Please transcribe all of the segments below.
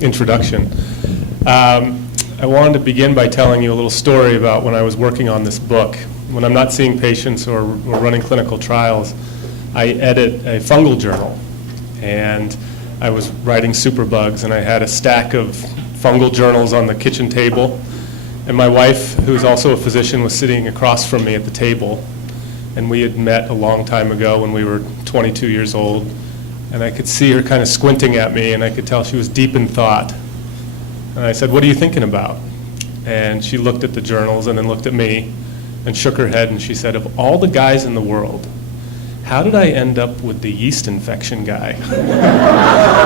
introduction. I wanted to begin by telling you a little story about when I was working on this book. When I'm not seeing patients or running clinical trials, I edit a fungal journal. And I was writing Superbugs, and I had a stack of fungal journals on the kitchen table. And my wife, who's also a physician, was sitting across from me at the table. And we had met a long time ago when we were 22 years old. And I could see her kind of squinting at me, and I could tell she was deep in thought. And I said, "What are you thinking about?" And she looked at the journals and then looked at me and shook her head, and she said, "Of all the guys in the world, how did I end up with the yeast infection guy?"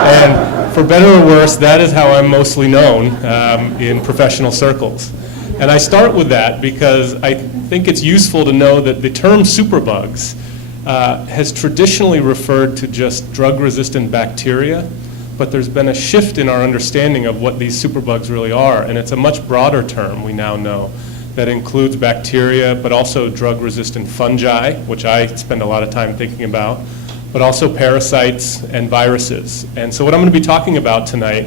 And for better or worse, that is how I'm mostly known in professional circles. And I start with that because I think it's useful to know that the term superbugs has traditionally referred to just drug-resistant bacteria, but there's been a shift in our understanding of what these superbugs really are, and it's a much broader term we now know that includes bacteria, but also drug-resistant fungi, which I spend a lot of time thinking about, but also parasites and viruses. And so what I'm going to be talking about tonight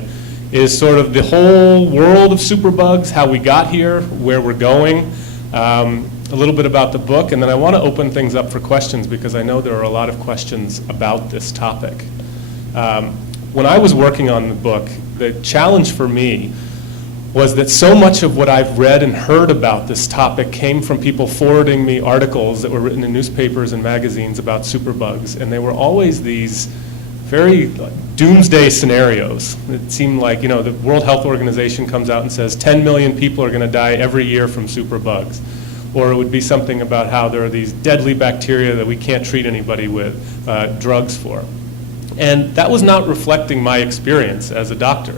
is sort of the whole world of superbugs, how we got here, where we're going, a little bit about the book, and then I want to open things up for questions because I know there are a lot of questions about this topic. When I was working on the book, the challenge for me was that so much of what I've read and heard about this topic came from people forwarding me articles that were written in newspapers and magazines about superbugs, and they were always these very doomsday scenarios. It seemed like, you know, the World Health Organization comes out and says 10 million people are going to die every year from superbugs. Or it would be something about how there are these deadly bacteria that we can't treat anybody with drugs for. And that was not reflecting my experience as a doctor.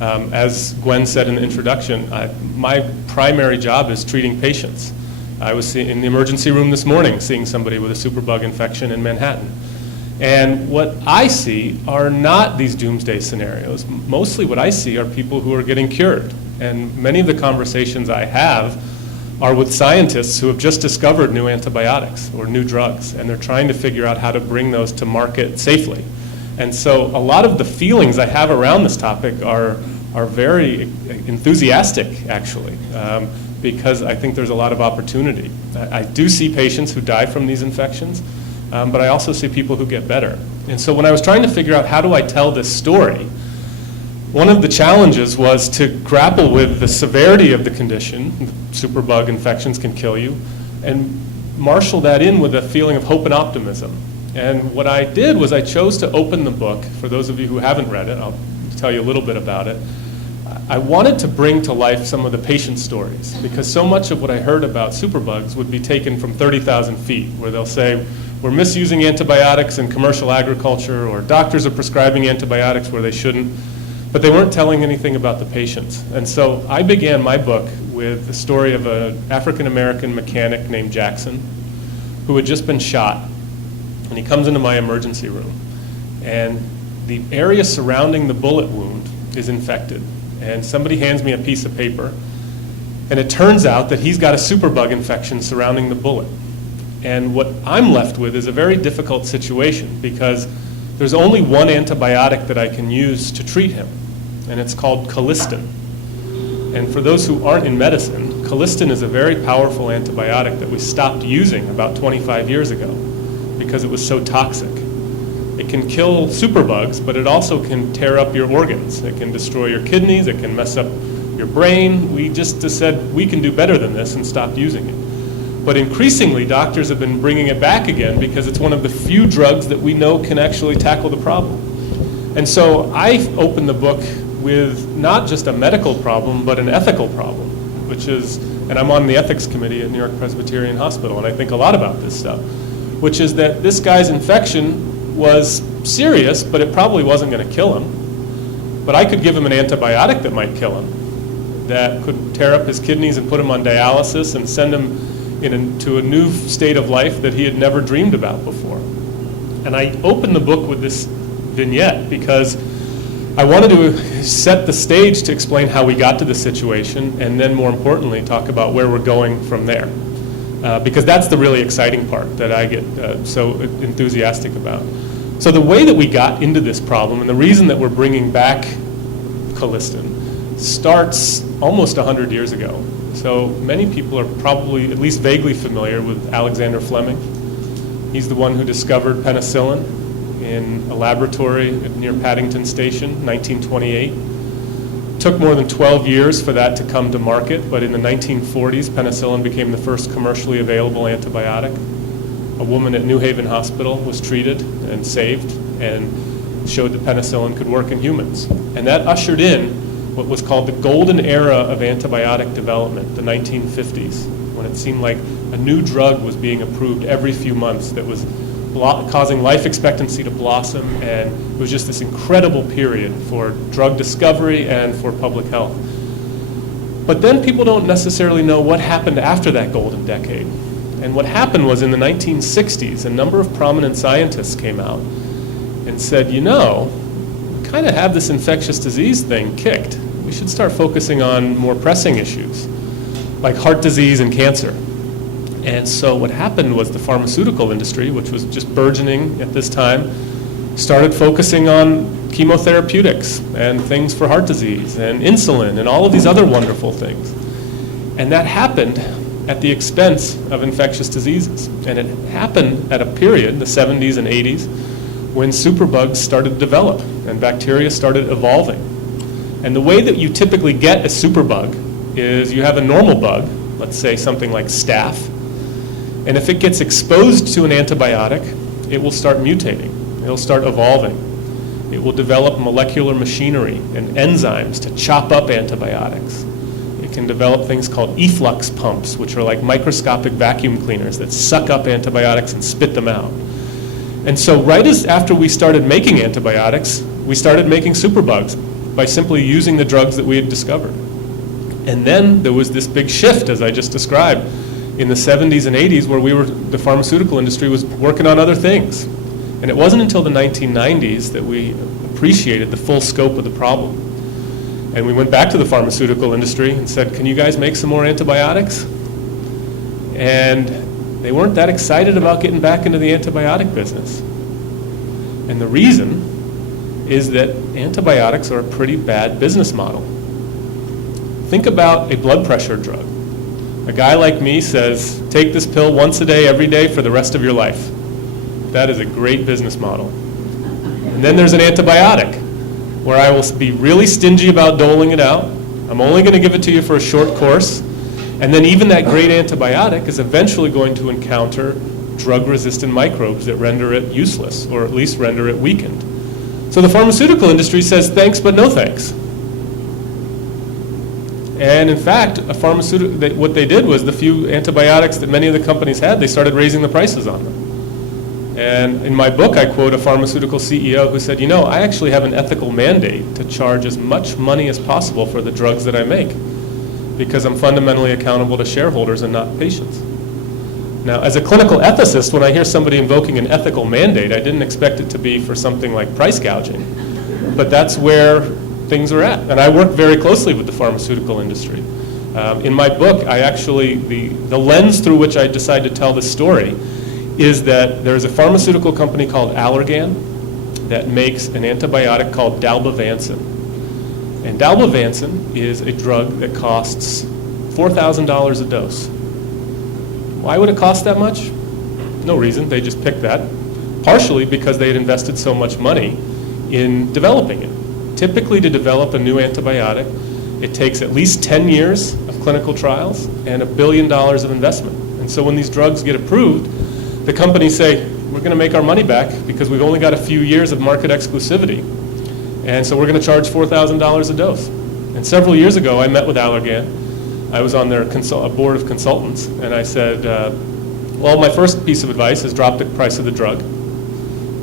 As Gwen said in the introduction, my primary job is treating patients. I was in the emergency room this morning seeing somebody with a superbug infection in Manhattan. And what I see are not these doomsday scenarios. Mostly what I see are people who are getting cured. And many of the conversations I have are with scientists who have just discovered new antibiotics or new drugs, and they're trying to figure out how to bring those to market safely. And so a lot of the feelings I have around this topic are very enthusiastic, actually, because I think there's a lot of opportunity. I do see patients who die from these infections, but I also see people who get better. And so when I was trying to figure out how do I tell this story, one of the challenges was to grapple with the severity of the condition. Superbug infections can kill you, and marshal that in with a feeling of hope and optimism. And what I did was I chose to open the book. For those of you who haven't read it, I'll tell you a little bit about it. I wanted to bring to life some of the patient stories, because so much of what I heard about superbugs would be taken from 30,000 feet, where they'll say, we're misusing antibiotics in commercial agriculture, or doctors are prescribing antibiotics where they shouldn't, but they weren't telling anything about the patients. And so I began my book with the story of an African-American mechanic named Jackson who had just been shot. And he comes into my emergency room, and the area surrounding the bullet wound is infected. And somebody hands me a piece of paper, and it turns out that he's got a superbug infection surrounding the bullet. And what I'm left with is a very difficult situation, because there's only one antibiotic that I can use to treat him, and it's called Colistin. And for those who aren't in medicine, Colistin is a very powerful antibiotic that we stopped using about 25 years ago because it was so toxic. It can kill superbugs, but it also can tear up your organs. It can destroy your kidneys, it can mess up your brain. We just said we can do better than this and stopped using it. But increasingly, doctors have been bringing it back again because it's one of the few drugs that we know can actually tackle the problem. And so I opened the book with not just a medical problem, but an ethical problem, which is, and I'm on the ethics committee at New York Presbyterian Hospital, and I think a lot about this stuff, which is that this guy's infection was serious, but it probably wasn't going to kill him. But I could give him an antibiotic that might kill him, that could tear up his kidneys and put him on dialysis and send him into a new state of life that he had never dreamed about before. And I opened the book with this vignette because I wanted to set the stage to explain how we got to the situation, and then more importantly, talk about where we're going from there. Because that's the really exciting part that I get so enthusiastic about. So the way that we got into this problem, and the reason that we're bringing back Colistin, starts almost 100 years ago. So many people are probably at least vaguely familiar with Alexander Fleming. He's the one who discovered penicillin in a laboratory near Paddington Station, 1928. Took more than 12 years for that to come to market, but in the 1940s, penicillin became the first commercially available antibiotic. A woman at New Haven Hospital was treated and saved and showed that penicillin could work in humans. And that ushered in what was called the golden era of antibiotic development, the 1950s, when it seemed like a new drug was being approved every few months that was causing life expectancy to blossom, and it was just this incredible period for drug discovery and for public health. But then people don't necessarily know what happened after that golden decade. And what happened was in the 1960s, a number of prominent scientists came out and said, you know, we kind of have this infectious disease thing kicked. We should start focusing on more pressing issues, like heart disease and cancer. And so what happened was the pharmaceutical industry, which was just burgeoning at this time, started focusing on chemotherapeutics and things for heart disease and insulin and all of these other wonderful things. And that happened at the expense of infectious diseases. And it happened at a period, the 70s and 80s, when superbugs started to develop and bacteria started evolving. And the way that you typically get a superbug is you have a normal bug, let's say something like staph, and if it gets exposed to an antibiotic, it will start mutating. It'll start evolving. It will develop molecular machinery and enzymes to chop up antibiotics. It can develop things called efflux pumps, which are like microscopic vacuum cleaners that suck up antibiotics and spit them out. And so right as after we started making antibiotics, we started making superbugs by simply using the drugs that we had discovered. And then there was this big shift, as I just described, in the 70s and 80s where the pharmaceutical industry was working on other things. And it wasn't until the 1990s that we appreciated the full scope of the problem. And we went back to the pharmaceutical industry and said, can you guys make some more antibiotics? And they weren't that excited about getting back into the antibiotic business. And the reason is that antibiotics are a pretty bad business model. Think about a blood pressure drug. A guy like me says, take this pill once a day, every day, for the rest of your life. That is a great business model. And then there's an antibiotic, where I will be really stingy about doling it out. I'm only going to give it to you for a short course. And then even that great antibiotic is eventually going to encounter drug-resistant microbes that render it useless, or at least render it weakened. So the pharmaceutical industry says, thanks, but no thanks. And in fact, what they did was the few antibiotics that many of the companies had, they started raising the prices on them. And in my book, I quote a pharmaceutical CEO who said, you know, I actually have an ethical mandate to charge as much money as possible for the drugs that I make, because I'm fundamentally accountable to shareholders and not patients. Now, as a clinical ethicist, when I hear somebody invoking an ethical mandate, I didn't expect it to be for something like price gouging. But that's where things are at. And I work very closely with the pharmaceutical industry. In my book, I actually, the lens through which I decide to tell this story is that there's a pharmaceutical company called Allergan that makes an antibiotic called dalbavancin. And dalbavancin is a drug that costs $4,000 a dose. Why would it cost that much? No reason, they just picked that. Partially because they had invested so much money in developing it. Typically, to develop a new antibiotic, it takes at least 10 years of clinical trials and $1 billion of investment. And so when these drugs get approved, the companies say, we're going to make our money back because we've only got a few years of market exclusivity. And so we're going to charge $4,000 a dose. And several years ago, I met with Allergan. I was on their board of consultants, and I said, well, my first piece of advice is drop the price of the drug.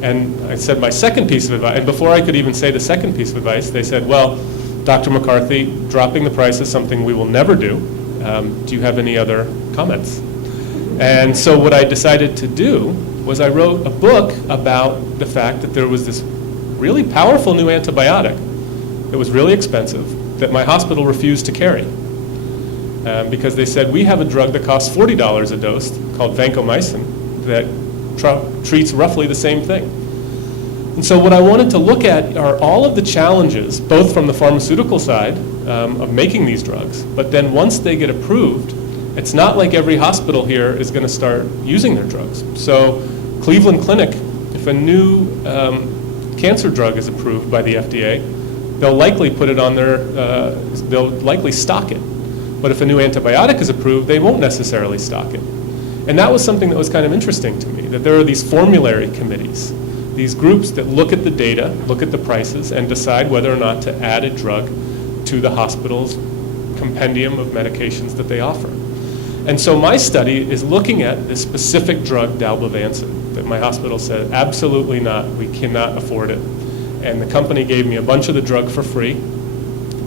And I said my second piece of advice, and before I could even say the second piece of advice, they said, well, Dr. McCarthy, dropping the price is something we will never do. Do you have any other comments? And so what I decided to do was I wrote a book about the fact that there was this really powerful new antibiotic that was really expensive that my hospital refused to carry. Because they said, we have a drug that costs $40 a dose called vancomycin that treats roughly the same thing. And so what I wanted to look at are all of the challenges, both from the pharmaceutical side of making these drugs, but then once they get approved, it's not like every hospital here is going to start using their drugs. So Cleveland Clinic, if a new cancer drug is approved by the FDA, they'll likely put it on they'll likely stock it. But if a new antibiotic is approved, they won't necessarily stock it. And that was something that was kind of interesting to me, that there are these formulary committees, these groups that look at the data, look at the prices, and decide whether or not to add a drug to the hospital's compendium of medications that they offer. And so my study is looking at this specific drug, dalbavancin, that my hospital said, absolutely not, we cannot afford it. And the company gave me a bunch of the drug for free,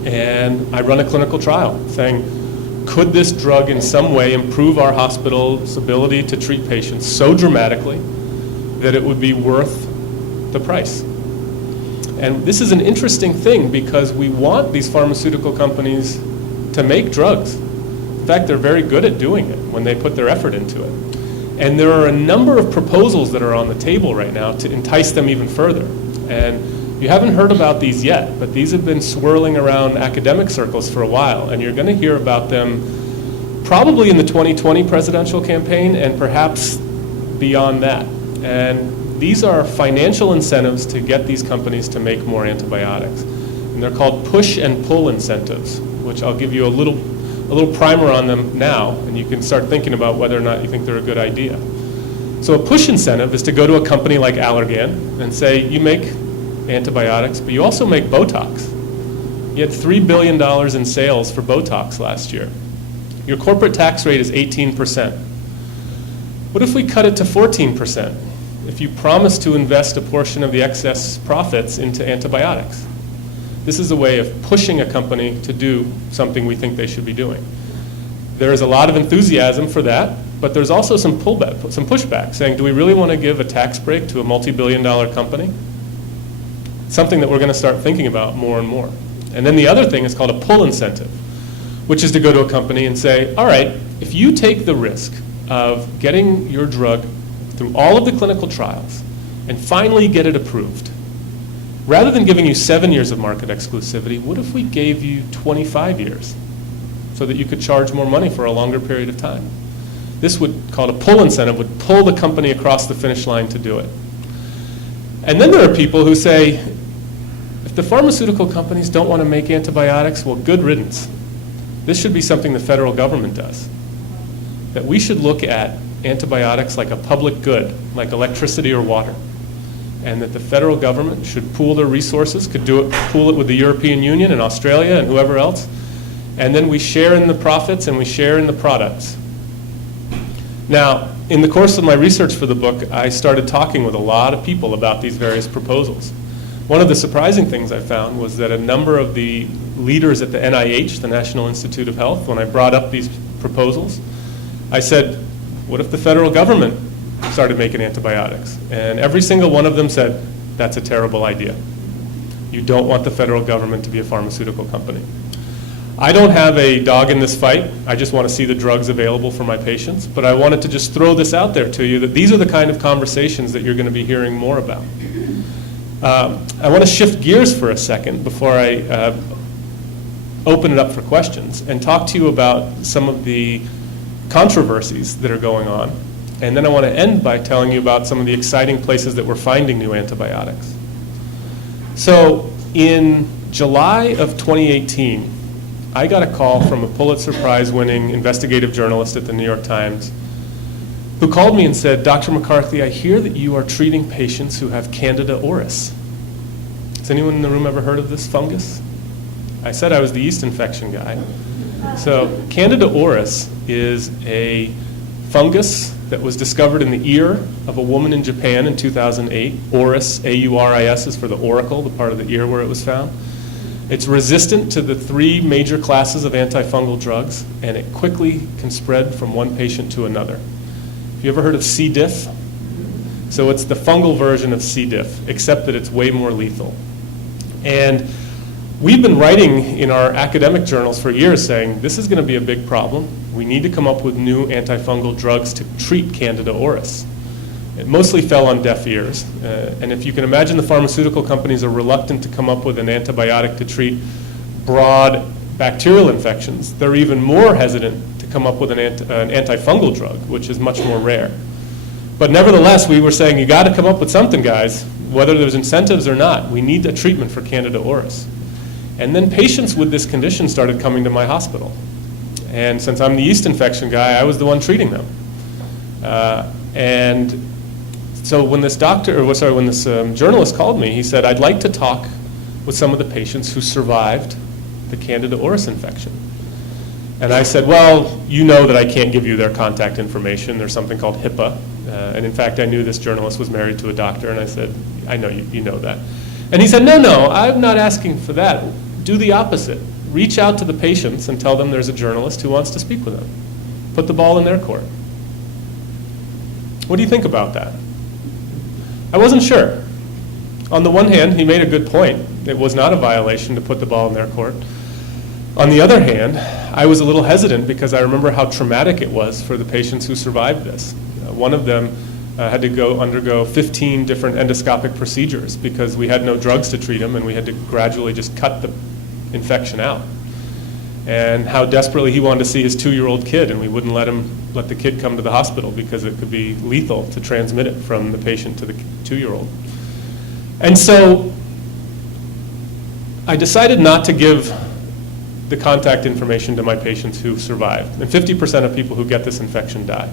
and I run a clinical trial saying, could this drug in some way improve our hospital's ability to treat patients so dramatically that it would be worth the price? And this is an interesting thing because we want these pharmaceutical companies to make drugs. In fact, they're very good at doing it when they put their effort into it. And there are a number of proposals that are on the table right now to entice them even further. And you haven't heard about these yet, but these have been swirling around academic circles for a while, and you're going to hear about them probably in the 2020 presidential campaign and perhaps beyond that. And these are financial incentives to get these companies to make more antibiotics. And they're called push and pull incentives, which I'll give you a little primer on them now, and you can start thinking about whether or not you think they're a good idea. So a push incentive is to go to a company like Allergan and say, you make antibiotics, but you also make Botox. You had $3 billion in sales for Botox last year. Your corporate tax rate is 18%. What if we cut it to 14% if you promise to invest a portion of the excess profits into antibiotics? This is a way of pushing a company to do something we think they should be doing. There is a lot of enthusiasm for that, but there's also some pushback, saying, do we really want to give a tax break to a multi-billion-dollar company? Something that we're going to start thinking about more and more. And then the other thing is called a pull incentive, which is to go to a company and say, all right, if you take the risk of getting your drug through all of the clinical trials and finally get it approved, rather than giving you 7 years of market exclusivity, what if we gave you 25 years so that you could charge more money for a longer period of time? This called a pull incentive, would pull the company across the finish line to do it. And then there are people who say, if the pharmaceutical companies don't want to make antibiotics, well, good riddance. This should be something the federal government does. That we should look at antibiotics like a public good, like electricity or water. And that the federal government should pool their resources, pool it with the European Union and Australia and whoever else, and then we share in the profits and we share in the products. Now, in the course of my research for the book, I started talking with a lot of people about these various proposals. One of the surprising things I found was that a number of the leaders at the NIH, the National Institute of Health, when I brought up these proposals, I said, what if the federal government started making antibiotics? And every single one of them said, that's a terrible idea. You don't want the federal government to be a pharmaceutical company. I don't have a dog in this fight. I just want to see the drugs available for my patients. But I wanted to just throw this out there to you, that these are the kind of conversations that you're going to be hearing more about. I want to shift gears for a second before I open it up for questions and talk to you about some of the controversies that are going on. And then I want to end by telling you about some of the exciting places that we're finding new antibiotics. So in July of 2018, I got a call from a Pulitzer Prize-winning investigative journalist at the New York Times who called me and said, Dr. McCarthy, I hear that you are treating patients who have Candida auris. Has anyone in the room ever heard of this fungus? I said I was the yeast infection guy. So Candida auris is a fungus that was discovered in the ear of a woman in Japan in 2008. Auris, A-U-R-I-S, is for the auricle, the part of the ear where it was found. It's resistant to the 3 major classes of antifungal drugs, and it quickly can spread from one patient to another. Have you ever heard of C. diff? So it's the fungal version of C. diff, except that it's way more lethal. And we've been writing in our academic journals for years saying this is going to be a big problem. We need to come up with new antifungal drugs to treat Candida auris. It mostly fell on deaf ears. And if you can imagine, the pharmaceutical companies are reluctant to come up with an antibiotic to treat broad bacterial infections. They're even more hesitant to come up with an antifungal drug, which is much more rare. But nevertheless, we were saying, you got to come up with something, guys, whether there's incentives or not. We need a treatment for Candida auris. And then patients with this condition started coming to my hospital. And since I'm the yeast infection guy, I was the one treating them. And so when this journalist called me, he said, I'd like to talk with some of the patients who survived the Candida auris infection. And I said, well, you know that I can't give you their contact information. There's something called HIPAA. And in fact, I knew this journalist was married to a doctor, and I said, I know you know that. And he said, no, I'm not asking for that. Do the opposite. Reach out to the patients and tell them there's a journalist who wants to speak with them. Put the ball in their court. What do you think about that? I wasn't sure. On the one hand, he made a good point. It was not a violation to put the ball in their court. On the other hand, I was a little hesitant because I remember how traumatic it was for the patients who survived this. One of them had to undergo 15 different endoscopic procedures because we had no drugs to treat him, and we had to gradually just cut the infection out. And how desperately he wanted to see his 2-year-old kid, and we wouldn't let the kid come to the hospital because it could be lethal to transmit it from the patient to the 2-year-old. And so I decided not to give the contact information to my patients who survived. And 50% of people who get this infection die.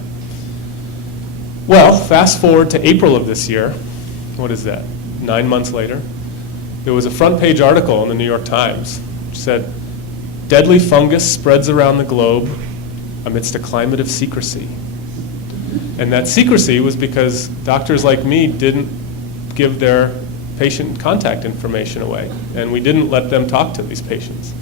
Well, fast forward to April of this year. What is that? 9 months later. There was a front page article in the New York Times which said, deadly fungus spreads around the globe amidst a climate of secrecy. And that secrecy was because doctors like me didn't give their patient contact information away, and we didn't let them talk to these patients.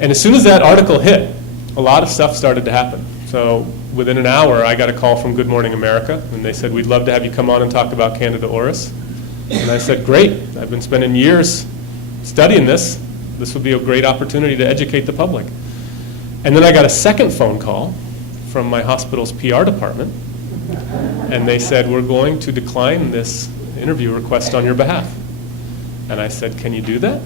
And as soon as that article hit, a lot of stuff started to happen. So within an hour, I got a call from Good Morning America, and they said, we'd love to have you come on and talk about Candida auris. And I said, great. I've been spending years studying this. This would be a great opportunity to educate the public. And then I got a second phone call from my hospital's PR department, and they said, we're going to decline this interview request on your behalf. And I said, can you do that?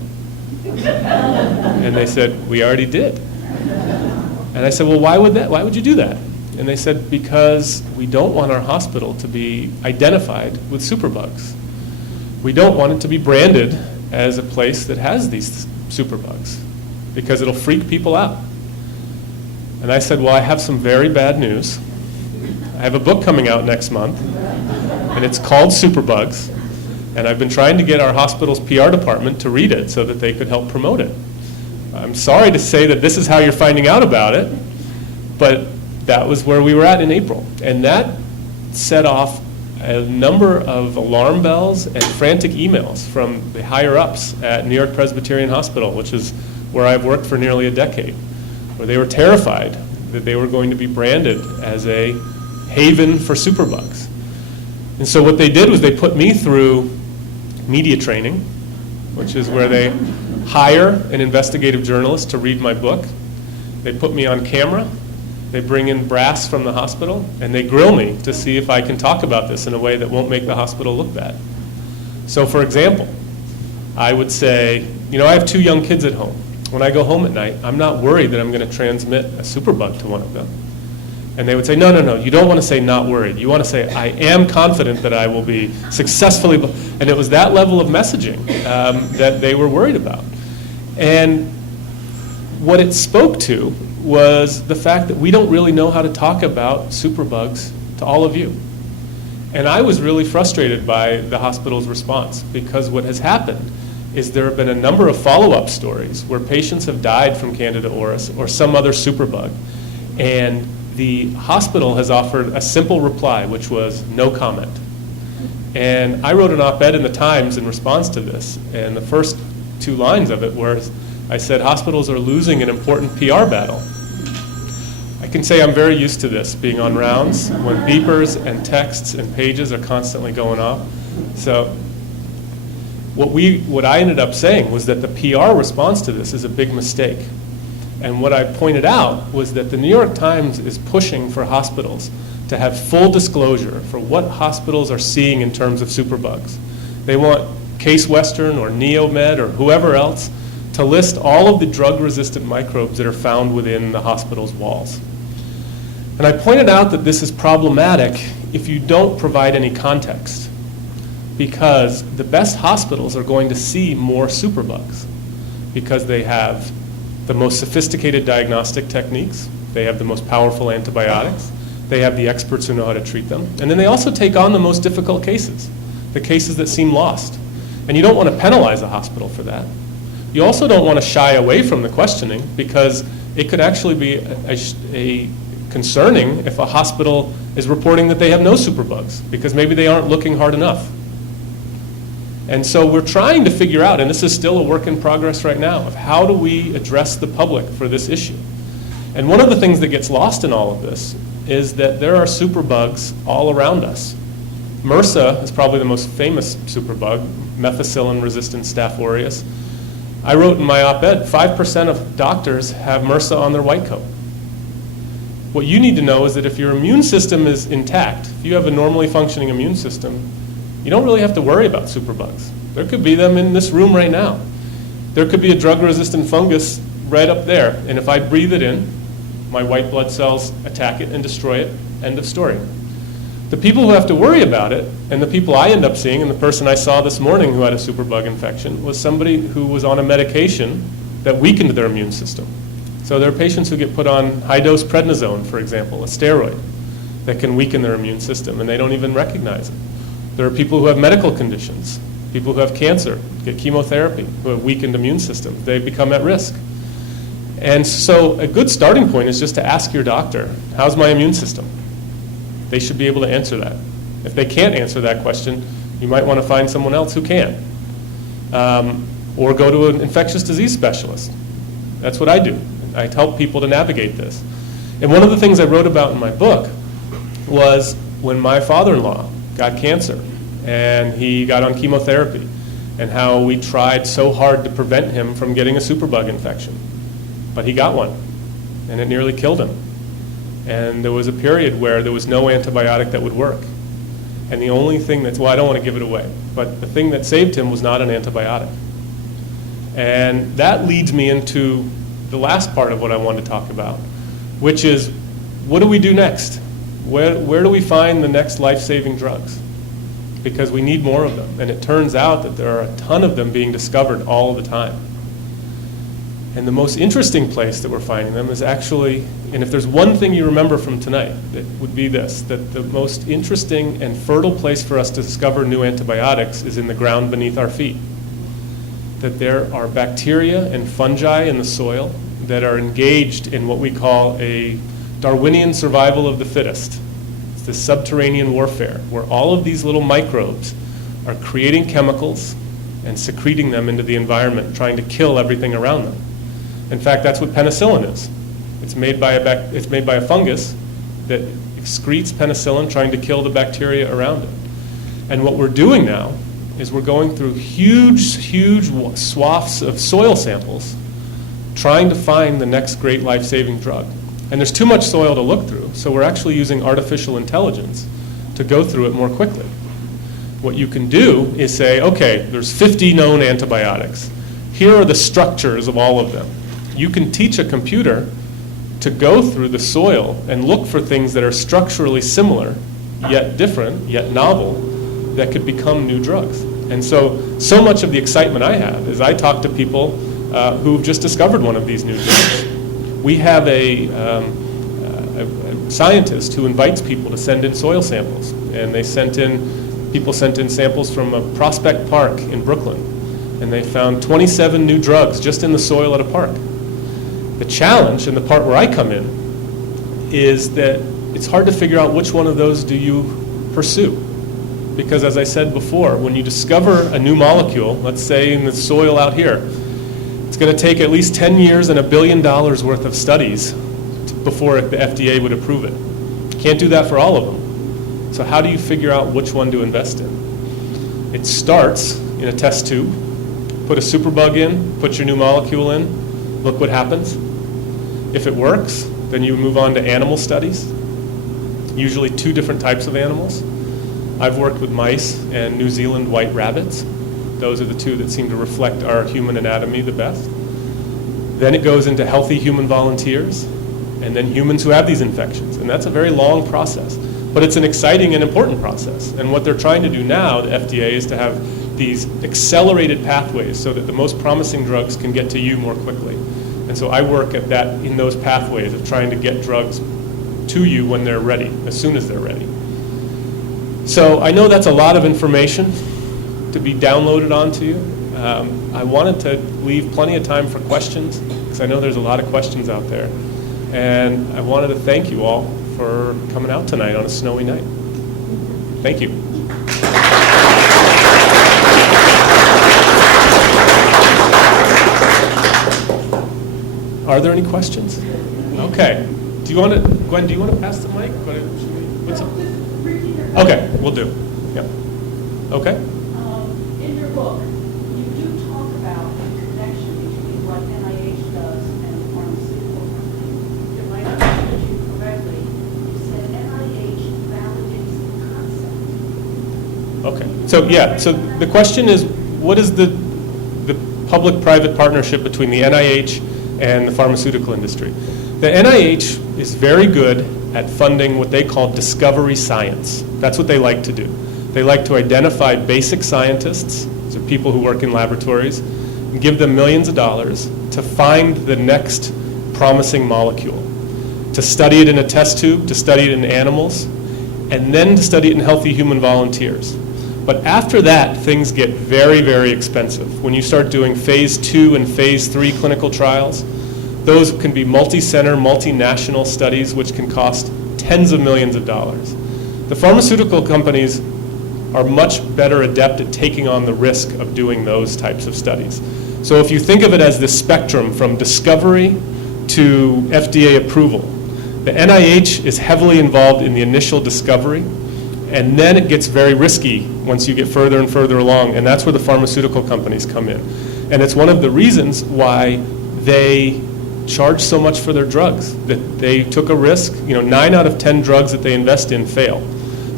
And they said, we already did. And I said, well, why would you do that? And they said, because we don't want our hospital to be identified with superbugs. We don't want it to be branded as a place that has these superbugs, because it'll freak people out. And I said, well, I have some very bad news. I have a book coming out next month, and it's called Superbugs, and I've been trying to get our hospital's PR department to read it so that they could help promote it. I'm sorry to say that this is how you're finding out about it, but that was where we were at in April. And that set off a number of alarm bells and frantic emails from the higher-ups at New York Presbyterian Hospital, which is where I've worked for nearly a decade, where they were terrified that they were going to be branded as a haven for superbugs. And so what they did was they put me through media training, which is where they hire an investigative journalist to read my book. They put me on camera. They bring in brass from the hospital, and they grill me to see if I can talk about this in a way that won't make the hospital look bad. So for example, I would say, I have 2 young kids at home. When I go home at night, I'm not worried that I'm going to transmit a superbug to one of them. And they would say, no, you don't want to say not worried. You want to say, I am confident that I will be successfully. And it was that level of messaging that they were worried about. And what it spoke to was the fact that we don't really know how to talk about superbugs to all of you. And I was really frustrated by the hospital's response, because what has happened is there have been a number of follow-up stories where patients have died from Candida auris or some other superbug, and the hospital has offered a simple reply, which was no comment. And I wrote an op-ed in the Times in response to this, and the first 2 lines of it were, I said, hospitals are losing an important PR battle. I can say I'm very used to this, being on rounds when beepers and texts and pages are constantly going off. So what I ended up saying was that the PR response to this is a big mistake. And what I pointed out was that the New York Times is pushing for hospitals to have full disclosure for what hospitals are seeing in terms of superbugs. They want Case Western or Neomed or whoever else to list all of the drug-resistant microbes that are found within the hospital's walls. And I pointed out that this is problematic if you don't provide any context, because the best hospitals are going to see more superbugs because they have the most sophisticated diagnostic techniques, they have the most powerful antibiotics, they have the experts who know how to treat them, and then they also take on the most difficult cases, the cases that seem lost. And you don't want to penalize a hospital for that. You also don't want to shy away from the questioning, because it could actually be a concerning if a hospital is reporting that they have no superbugs, because maybe they aren't looking hard enough. And so we're trying to figure out, and this is still a work in progress right now, of how do we address the public for this issue. And one of the things that gets lost in all of this is that there are superbugs all around us. MRSA is probably the most famous superbug, methicillin-resistant Staph aureus. I wrote in my op-ed, 5% of doctors have MRSA on their white coat. What you need to know is that if your immune system is intact, if you have a normally functioning immune system, you don't really have to worry about superbugs. There could be them in this room right now. There could be a drug-resistant fungus right up there, and if I breathe it in, my white blood cells attack it and destroy it, end of story. The people who have to worry about it, and the people I end up seeing, and the person I saw this morning who had a superbug infection, was somebody who was on a medication that weakened their immune system. So there are patients who get put on high-dose prednisone, for example, a steroid, that can weaken their immune system, and they don't even recognize it. There are people who have medical conditions, people who have cancer, get chemotherapy, who have weakened immune systems. They become at risk. And so a good starting point is just to ask your doctor, how's my immune system? They should be able to answer that. If they can't answer that question, you might want to find someone else who can. Or go to an infectious disease specialist. That's what I do. I help people to navigate this. And one of the things I wrote about in my book was when my father-in-law got cancer and he got on chemotherapy, and how we tried so hard to prevent him from getting a superbug infection. But he got one, and it nearly killed him. And there was a period where there was no antibiotic that would work. And the only thing that's, well, I don't want to give it away, but the thing that saved him was not an antibiotic. And that leads me into the last part of what I want to talk about, which is, what do we do next? Where do we find the next life-saving drugs? Because we need more of them. And it turns out that there are a ton of them being discovered all the time. And the most interesting place that we're finding them is actually, and if there's one thing you remember from tonight, it would be this, that the most interesting and fertile place for us to discover new antibiotics is in the ground beneath our feet. That there are bacteria and fungi in the soil that are engaged in what we call a Darwinian survival of the fittest. It's this subterranean warfare where all of these little microbes are creating chemicals and secreting them into the environment, trying to kill everything around them. In fact, that's what penicillin is. It's made by a fungus that excretes penicillin, trying to kill the bacteria around it. And what we're doing now is we're going through huge swaths of soil samples trying to find the next great life-saving drug. And there's too much soil to look through, so we're actually using artificial intelligence to go through it more quickly. What you can do is say, okay, there's 50 known antibiotics. Here are the structures of all of them. You can teach a computer to go through the soil and look for things that are structurally similar, yet different, yet novel, that could become new drugs. And so much of the excitement I have is I talk to people who've just discovered one of these new drugs. We have a scientist who invites people to send in soil samples, and people sent in samples from a Prospect Park in Brooklyn, and they found 27 new drugs just in the soil at a park. The challenge, and the part where I come in, is that it's hard to figure out which one of those do you pursue. Because as I said before, when you discover a new molecule, let's say in the soil out here, it's going to take at least 10 years and $1 billion worth of studies before the FDA would approve it. You can't do that for all of them. So how do you figure out which one to invest in? It starts in a test tube. Put a superbug in, put your new molecule in, look what happens. If it works, then you move on to animal studies, usually 2 different types of animals. I've worked with mice and New Zealand white rabbits. Those are the 2 that seem to reflect our human anatomy the best. Then it goes into healthy human volunteers, and then humans who have these infections. And that's a very long process. But it's an exciting and important process. And what they're trying to do now, the FDA, is to have these accelerated pathways so that the most promising drugs can get to you more quickly. And so I work at that, in those pathways of trying to get drugs to you when they're ready, as soon as they're ready. So I know that's a lot of information to be downloaded onto you. I wanted to leave plenty of time for questions, because I know there's a lot of questions out there. And I wanted to thank you all for coming out tonight on a snowy night. Thank you. Are there any questions? Okay. Do you want to, Gwen, do you want to pass the mic? What's up? Okay, we'll do. Yeah. Okay. In your book, you do talk about the connection between what NIH does and pharmaceutical companies. If I understood you correctly, you said NIH validates the concept. Okay. So yeah. So the question is, what is the public-private partnership between the NIH and the pharmaceutical industry? The NIH is very good at funding what they call discovery science. That's what they like to do. They like to identify basic scientists, so people who work in laboratories, and give them millions of dollars to find the next promising molecule, to study it in a test tube, to study it in animals, and then to study it in healthy human volunteers. But after that, things get very, very expensive. When you start doing phase 2 and phase 3 clinical trials, those can be multi-center, multinational studies, which can cost tens of millions of dollars. The pharmaceutical companies are much better adept at taking on the risk of doing those types of studies. So if you think of it as the spectrum from discovery to FDA approval, the NIH is heavily involved in the initial discovery, and then it gets very risky once you get further and further along, and that's where the pharmaceutical companies come in. And it's one of the reasons why they charge so much for their drugs, that they took a risk. 9 out of 10 drugs that they invest in fail.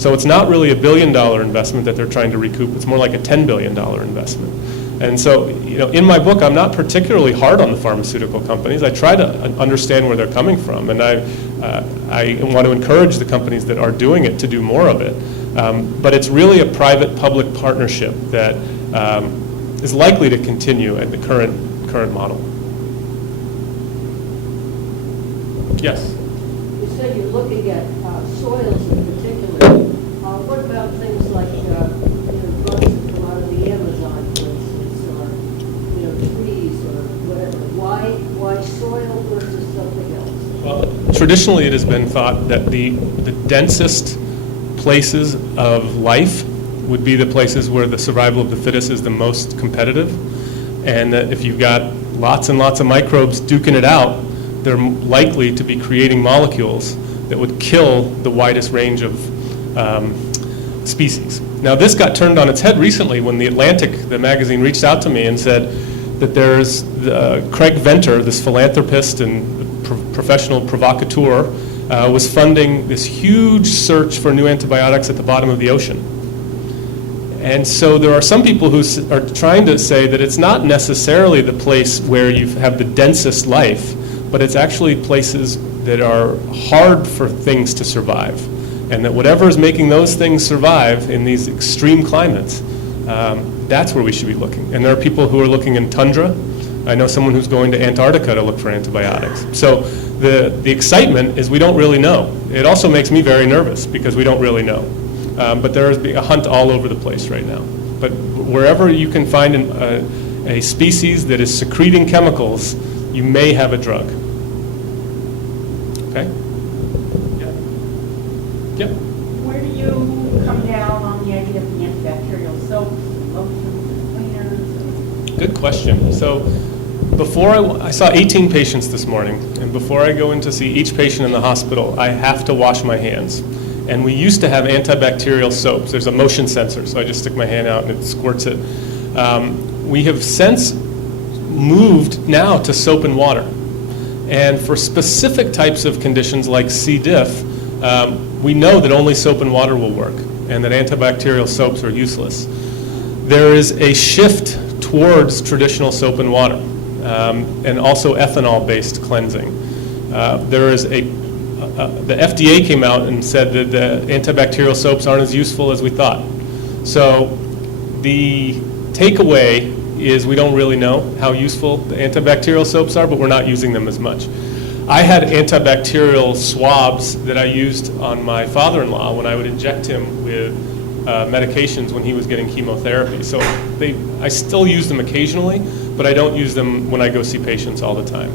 So it's not really a $1 billion investment that they're trying to recoup. It's more like a $10 billion investment. And so, in my book, I'm not particularly hard on the pharmaceutical companies. I try to understand where they're coming from, and I want to encourage the companies that are doing it to do more of it. But it's really a private-public partnership that is likely to continue at the current model. Yes. You say you're looking at soils in particular. What about things like bugs that come out of the Amazon, for instance, or trees or whatever? Why soil versus something else? Well, traditionally it has been thought that the densest places of life would be the places where the survival of the fittest is the most competitive, and that if you've got lots and lots of microbes duking it out, they're likely to be creating molecules that would kill the widest range of species. Now, this got turned on its head recently when The Atlantic, the magazine, reached out to me and said that there's Craig Venter, this philanthropist and professional provocateur, was funding this huge search for new antibiotics at the bottom of the ocean. And so there are some people who are trying to say that it's not necessarily the place where you have the densest life, but it's actually places that are hard for things to survive. And that whatever is making those things survive in these extreme climates, that's where we should be looking. And there are people who are looking in tundra. I know someone who's going to Antarctica to look for antibiotics. So the excitement is we don't really know. It also makes me very nervous because we don't really know. But there is a hunt all over the place right now. But wherever you can find a species that is secreting chemicals, you may have a drug. Okay? Yeah. Yep. Where do you come down on the idea of the antibacterial soaps, lotions, cleaners? Good question. So before I saw 18 patients this morning, and before I go in to see each patient in the hospital, I have to wash my hands. And we used to have antibacterial soaps. There's a motion sensor, so I just stick my hand out and it squirts it. We have since moved now to soap and water. And for specific types of conditions like C. diff, we know that only soap and water will work, and that antibacterial soaps are useless. There is a shift towards traditional soap and water, and also ethanol-based cleansing. The FDA came out and said that the antibacterial soaps aren't as useful as we thought. So the takeaway is we don't really know how useful the antibacterial soaps are, but we're not using them as much. I had antibacterial swabs that I used on my father-in-law when I would inject him with medications when he was getting chemotherapy. So I still use them occasionally, but I don't use them when I go see patients all the time.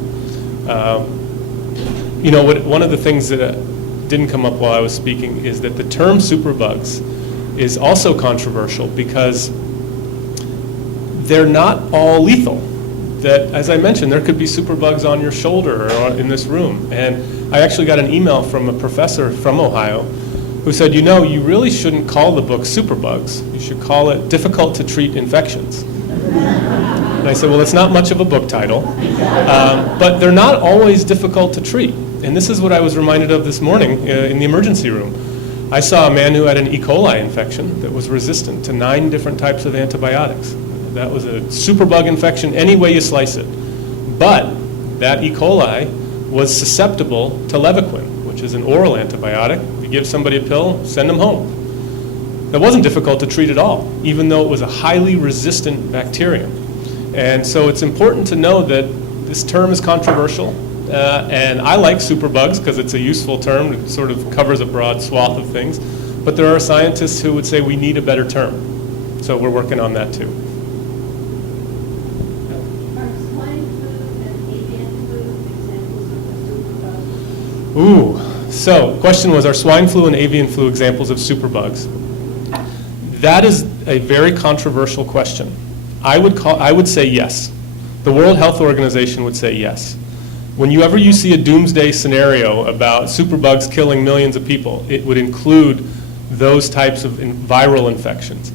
One of the things that didn't come up while I was speaking is that the term superbugs is also controversial because they're not all lethal. That, as I mentioned, there could be superbugs on your shoulder or in this room. And I actually got an email from a professor from Ohio who said, you really shouldn't call the book Superbugs. You should call it Difficult to Treat Infections. And I said, well, it's not much of a book title, but they're not always difficult to treat. And this is what I was reminded of this morning in the emergency room. I saw a man who had an E. coli infection that was resistant to 9 different types of antibiotics. That was a superbug infection any way you slice it. But that E. coli was susceptible to Levaquin, which is an oral antibiotic. You give somebody a pill, send them home. That wasn't difficult to treat at all, even though it was a highly resistant bacterium. And so it's important to know that this term is controversial. And I like superbugs because it's a useful term. It sort of covers a broad swath of things. But there are scientists who would say we need a better term. So we're working on that too. Are swine flu and avian flu examples of superbugs? Ooh, so the question was, are swine flu and avian flu examples of superbugs? That is a very controversial question. I would say yes. The World Health Organization would say yes. Whenever you see a doomsday scenario about superbugs killing millions of people, it would include those types of viral infections.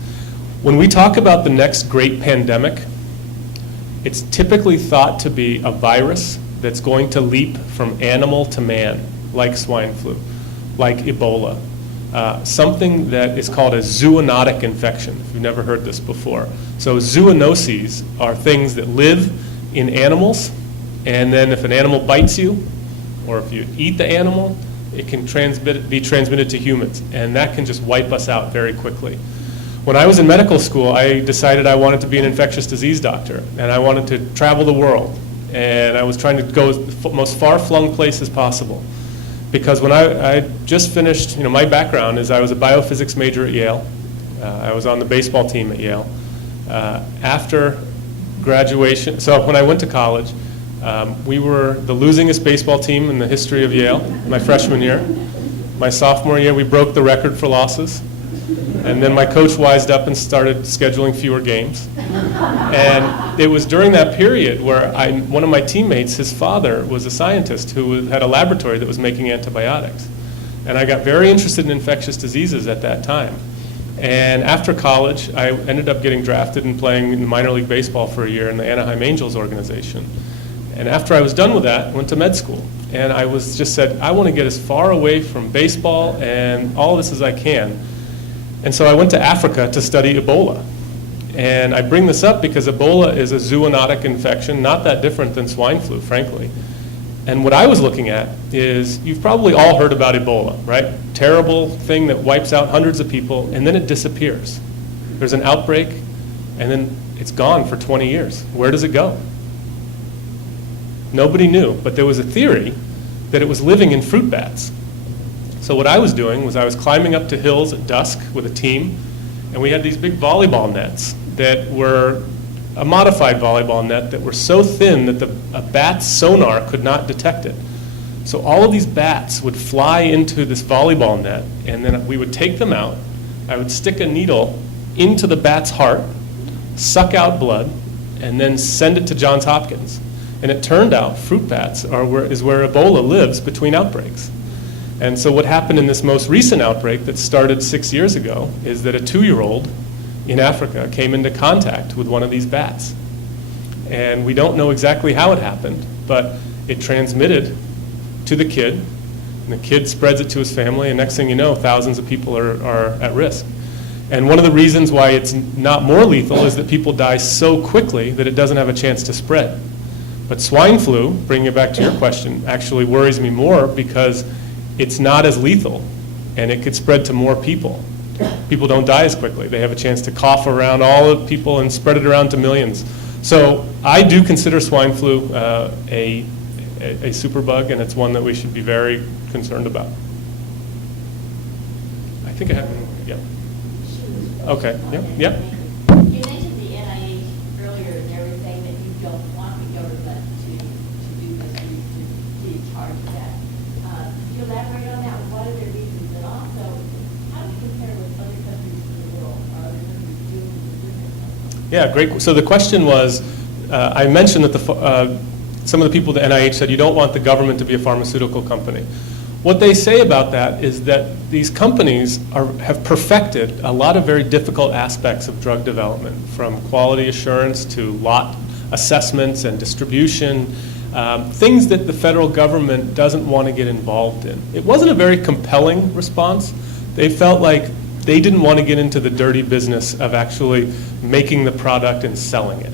When we talk about the next great pandemic, it's typically thought to be a virus that's going to leap from animal to man, like swine flu, like Ebola, something that is called a zoonotic infection, if you've never heard this before. So zoonoses are things that live in animals, and then if an animal bites you, or if you eat the animal, it can be transmitted to humans, and that can just wipe us out very quickly. When I was in medical school, I decided I wanted to be an infectious disease doctor, and I wanted to travel the world, and I was trying to go the most far-flung places possible. Because when I just finished, my background is I was a biophysics major at Yale. I was on the baseball team at Yale. After graduation, so when I went to college, we were the losingest baseball team in the history of Yale my freshman year. My sophomore year, we broke the record for losses. And then my coach wised up and started scheduling fewer games. And it was during that period where one of my teammates, his father was a scientist who had a laboratory that was making antibiotics. And I got very interested in infectious diseases at that time. And after college, I ended up getting drafted and playing in minor league baseball for a year in the Anaheim Angels organization. And after I was done with that, I went to med school. And I said, I want to get as far away from baseball and all this as I can. And so I went to Africa to study Ebola. And I bring this up because Ebola is a zoonotic infection, not that different than swine flu, frankly. And what I was looking at is, you've probably all heard about Ebola, right? Terrible thing that wipes out hundreds of people, and then it disappears. There's an outbreak, and then it's gone for 20 years. Where does it go? Nobody knew, but there was a theory that it was living in fruit bats. So what I was doing was I was climbing up to hills at dusk with a team, and we had these big volleyball nets that were a modified volleyball net that were so thin that a bat's sonar could not detect it. So all of these bats would fly into this volleyball net, and then we would take them out. I would stick a needle into the bat's heart, suck out blood, and then send it to Johns Hopkins. And it turned out fruit bats is where Ebola lives between outbreaks. And so what happened in this most recent outbreak that started 6 years ago is that a 2-year-old in Africa came into contact with one of these bats. And we don't know exactly how it happened, but it transmitted to the kid, and the kid spreads it to his family, and next thing you know, thousands of people are at risk. And one of the reasons why it's not more lethal is that people die so quickly that it doesn't have a chance to spread. But swine flu, bringing it back to your question, actually worries me more because it's not as lethal, and it could spread to more people. People don't die as quickly. They have a chance to cough around all the people and spread it around to millions. So I do consider swine flu a superbug, and it's one that we should be very concerned about. I think I have one more. Yeah. Okay. Yep. Yep. You mentioned the NIH earlier, and they were saying that you don't want the government to do this, or to be in charge of that. Could you elaborate on that? What are their reasons? And also, how do you compare with other countries in the world? Are other countries doing this? Yeah, great. So the question was, I mentioned that some of the people at the NIH said you don't want the government to be a pharmaceutical company. What they say about that is that these companies have perfected a lot of very difficult aspects of drug development, from quality assurance to lot assessments and distribution, things that the federal government doesn't want to get involved in. It wasn't a very compelling response. They felt like they didn't want to get into the dirty business of actually making the product and selling it.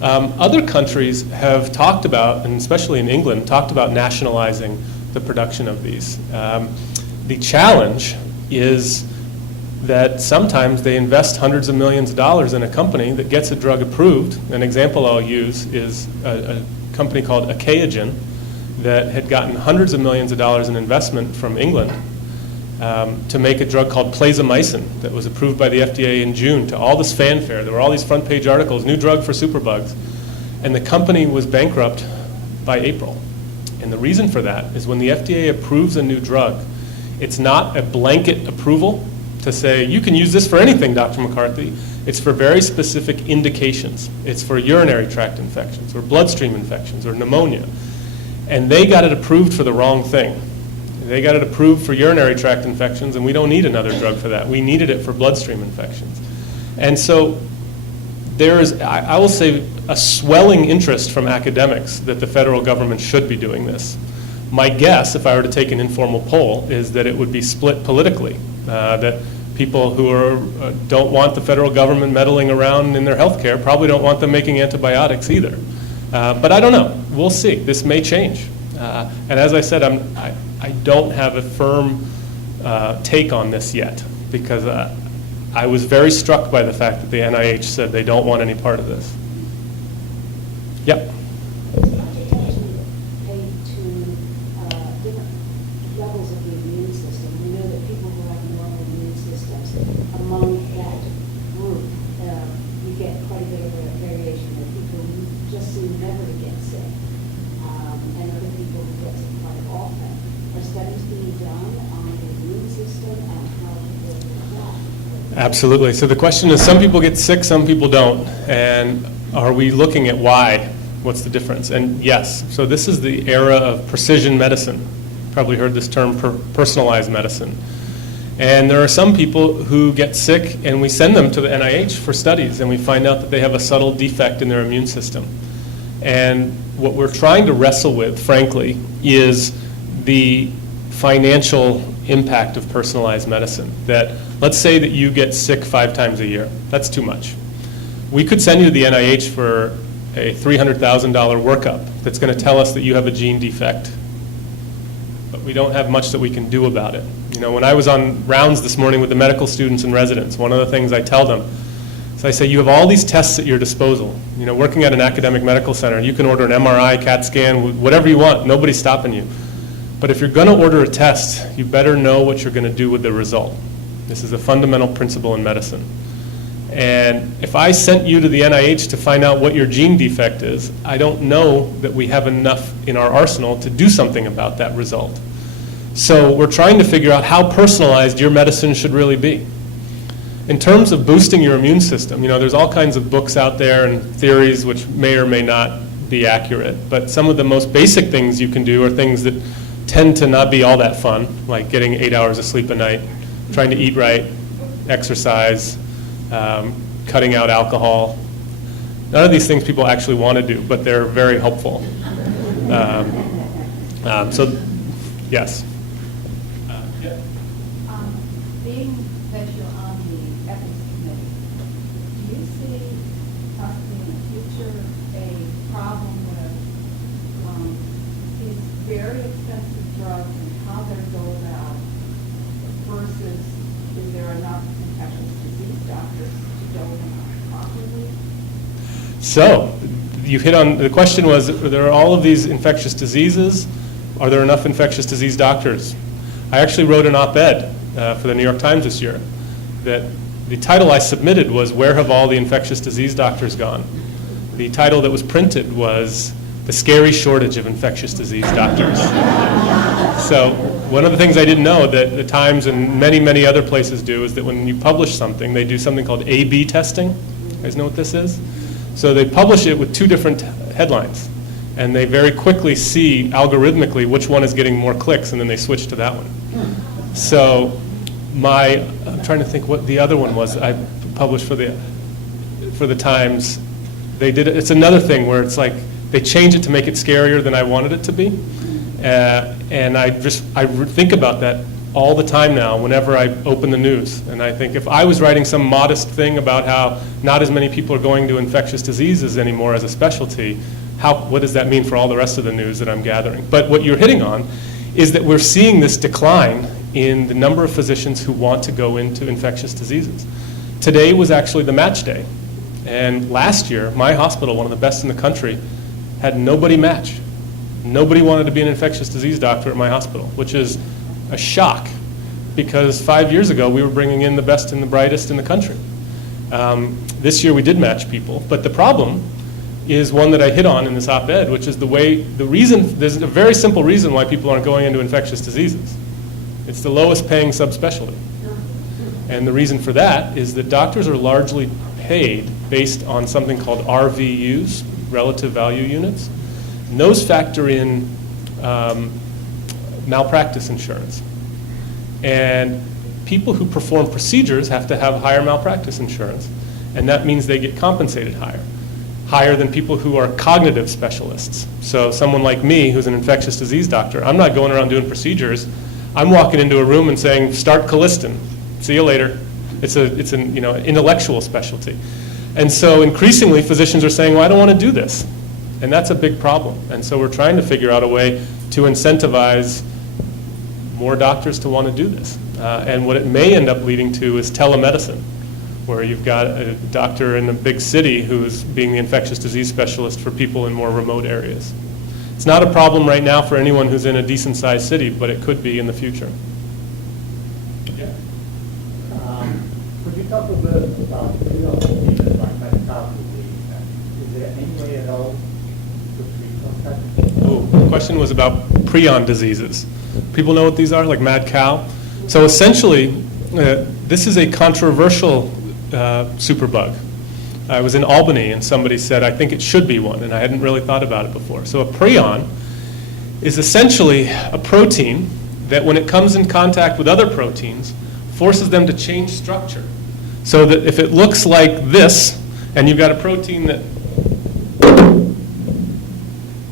Other countries have talked about, and especially in England, talked about nationalizing the production of these. The challenge is that sometimes they invest hundreds of millions of dollars in a company that gets a drug approved. An example I'll use is a company called Achaogen that had gotten hundreds of millions of dollars in investment from England to make a drug called plazomicin that was approved by the FDA in June to all this fanfare. There were all these front page articles, new drug for superbugs. And the company was bankrupt by April. And the reason for that is when the FDA approves a new drug, it's not a blanket approval to say, you can use this for anything, Dr. McCarthy. It's for very specific indications. It's for urinary tract infections or bloodstream infections or pneumonia. And they got it approved for the wrong thing. They got it approved for urinary tract infections, and we don't need another drug for that. We needed it for bloodstream infections. And so there is, I will say, a swelling interest from academics that the federal government should be doing this. My guess, if I were to take an informal poll, is that it would be split politically, that people who don't want the federal government meddling around in their health care probably don't want them making antibiotics either. But I don't know. We'll see. This may change. And as I said, I don't have a firm take on this yet, because I was very struck by the fact that the NIH said they don't want any part of this. Yep. Attention paid to different levels of the immune system. We know that people who have normal immune systems, among that group, you get quite a bit of variation. There are people who just seem never to get sick, and other people who get sick quite often. Are studies being done on the immune system and how people react? Absolutely. So the question is, some people get sick, some people don't. And are we looking at why? What's the difference? And yes, so this is the era of precision medicine. Probably heard this term, personalized medicine. And there are some people who get sick, and we send them to the NIH for studies, and we find out that they have a subtle defect in their immune system. And what we're trying to wrestle with, frankly, is the financial impact of personalized medicine. That, let's say that you get sick 5 times a year. That's too much. We could send you to the NIH for a $300,000 workup that's going to tell us that you have a gene defect, but we don't have much that we can do about it. You know, when I was on rounds this morning with the medical students and residents, one of the things I tell them is I say, you have all these tests at your disposal. You know, working at an academic medical center, you can order an MRI, CAT scan, whatever you want. Nobody's stopping you. But if you're going to order a test, you better know what you're going to do with the result. This is a fundamental principle in medicine. And if I sent you to the NIH to find out what your gene defect is, I don't know that we have enough in our arsenal to do something about that result. So we're trying to figure out how personalized your medicine should really be. In terms of boosting your immune system, you know, there's all kinds of books out there and theories which may or may not be accurate, but some of the most basic things you can do are things that tend to not be all that fun, like getting 8 hours of sleep a night, trying to eat right, exercise, cutting out alcohol. None of these things people actually want to do, but they're very helpful. So, yes. Yeah. Being that you're on the ethics committee, do you see possibly in the future a problem with these very expensive drugs and how they're doled out versus is there enough infectious disease doctors to dole them out properly? So, you hit on, the question was, there are all of these infectious diseases. Are there enough infectious disease doctors? I actually wrote an op-ed for the New York Times this year that the title I submitted was, "Where have all the infectious disease doctors gone?" The title that was printed was, "The Scary Shortage of Infectious Disease Doctors." So one of the things I didn't know that the Times and many, many other places do is that when you publish something, they do something called A/B testing. You guys know what this is? So they publish it with two different headlines, and they very quickly see algorithmically which one is getting more clicks, and then they switch to that one. So I'm trying to think what the other one was I published for the Times. They did it. It's another thing where it's like they change it to make it scarier than I wanted it to be, and I think about that all the time now whenever I open the news. And I think if I was writing some modest thing about how not as many people are going to infectious diseases anymore as a specialty, what does that mean for all the rest of the news that I'm gathering? But what you're hitting on is that we're seeing this decline in the number of physicians who want to go into infectious diseases. Today was actually the match day. And last year, my hospital, one of the best in the country, had nobody match. Nobody wanted to be an infectious disease doctor at my hospital, which is a shock because 5 years ago, we were bringing in the best and the brightest in the country. This year, we did match people. But the problem is one that I hit on in this op-ed, which is there's a very simple reason why people aren't going into infectious diseases. It's the lowest paying subspecialty. And the reason for that is that doctors are largely paid based on something called RVUs, relative value units. And those factor in malpractice insurance. And people who perform procedures have to have higher malpractice insurance. And that means they get compensated higher than people who are cognitive specialists. So someone like me who's an infectious disease doctor, I'm not going around doing procedures. I'm walking into a room and saying, "Start Colistin. See you later." It's an intellectual specialty. And so increasingly physicians are saying, "Well, I don't want to do this." And that's a big problem. And so we're trying to figure out a way to incentivize more doctors to want to do this. And what it may end up leading to is telemedicine, where you've got a doctor in a big city who's being the infectious disease specialist for people in more remote areas. It's not a problem right now for anyone who's in a decent-sized city, but it could be in the future. Yeah. Could you talk a bit about diseases like McCarthy disease? Is there any way at all to treat them? The question was about prion diseases. People know what these are, like mad cow? So essentially, this is a controversial superbug. I was in Albany and somebody said, "I think it should be one," and I hadn't really thought about it before. So a prion is essentially a protein that when it comes in contact with other proteins, forces them to change structure. So that if it looks like this, and you've got a protein that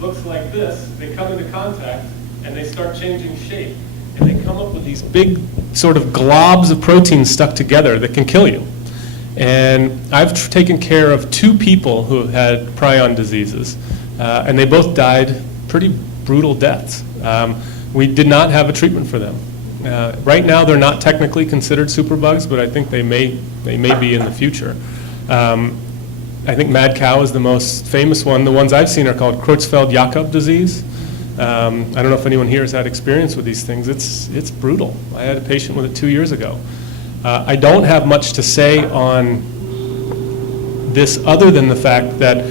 looks like this, they come into contact and they start changing shape. And they come up with these big sort of globs of proteins stuck together that can kill you. And I've taken care of 2 people who had prion diseases, and they both died pretty brutal deaths. We did not have a treatment for them. Right now, they're not technically considered superbugs, but I think they may be in the future. I think mad cow is the most famous one. The ones I've seen are called Creutzfeldt-Jakob disease. I don't know if anyone here has had experience with these things. It's brutal. I had a patient with it 2 years ago. I don't have much to say on this other than the fact that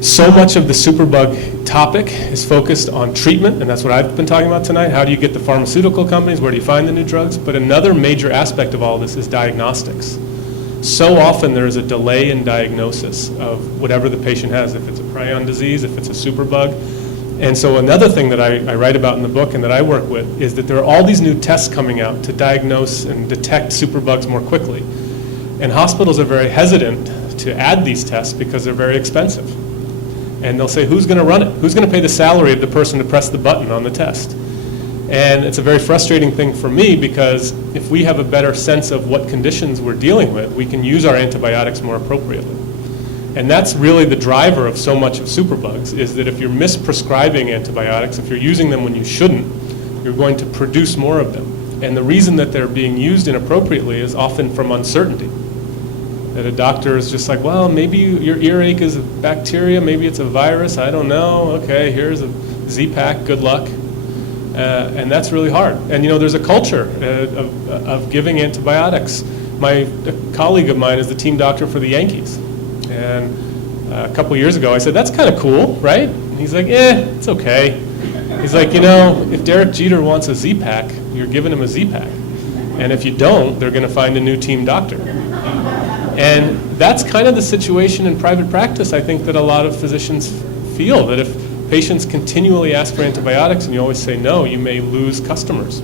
so much of the superbug topic is focused on treatment, and that's what I've been talking about tonight. How do you get the pharmaceutical companies? Where do you find the new drugs? But another major aspect of all this is diagnostics. So often there is a delay in diagnosis of whatever the patient has, if it's a prion disease, if it's a superbug. And so another thing that I write about in the book and that I work with is that there are all these new tests coming out to diagnose and detect superbugs more quickly. And hospitals are very hesitant to add these tests because they're very expensive. And they'll say, who's going to run it? Who's going to pay the salary of the person to press the button on the test? And it's a very frustrating thing for me, because if we have a better sense of what conditions we're dealing with, we can use our antibiotics more appropriately. And that's really the driver of so much of superbugs, is that if you're misprescribing antibiotics, if you're using them when you shouldn't, you're going to produce more of them. And the reason that they're being used inappropriately is often from uncertainty. That a doctor is just like, well, maybe your earache is a bacteria, maybe it's a virus, I don't know. Okay, here's a Z-Pack, good luck. And that's really hard. And there's a culture of giving antibiotics. A colleague of mine is the team doctor for the Yankees. And a couple years ago, I said, that's kind of cool, right? And he's like, it's okay. He's like, if Derek Jeter wants a Z-Pack, you're giving him a Z-Pack. And if you don't, they're going to find a new team doctor. And that's kind of the situation in private practice, I think, that a lot of physicians feel, that if patients continually ask for antibiotics and you always say no, you may lose customers.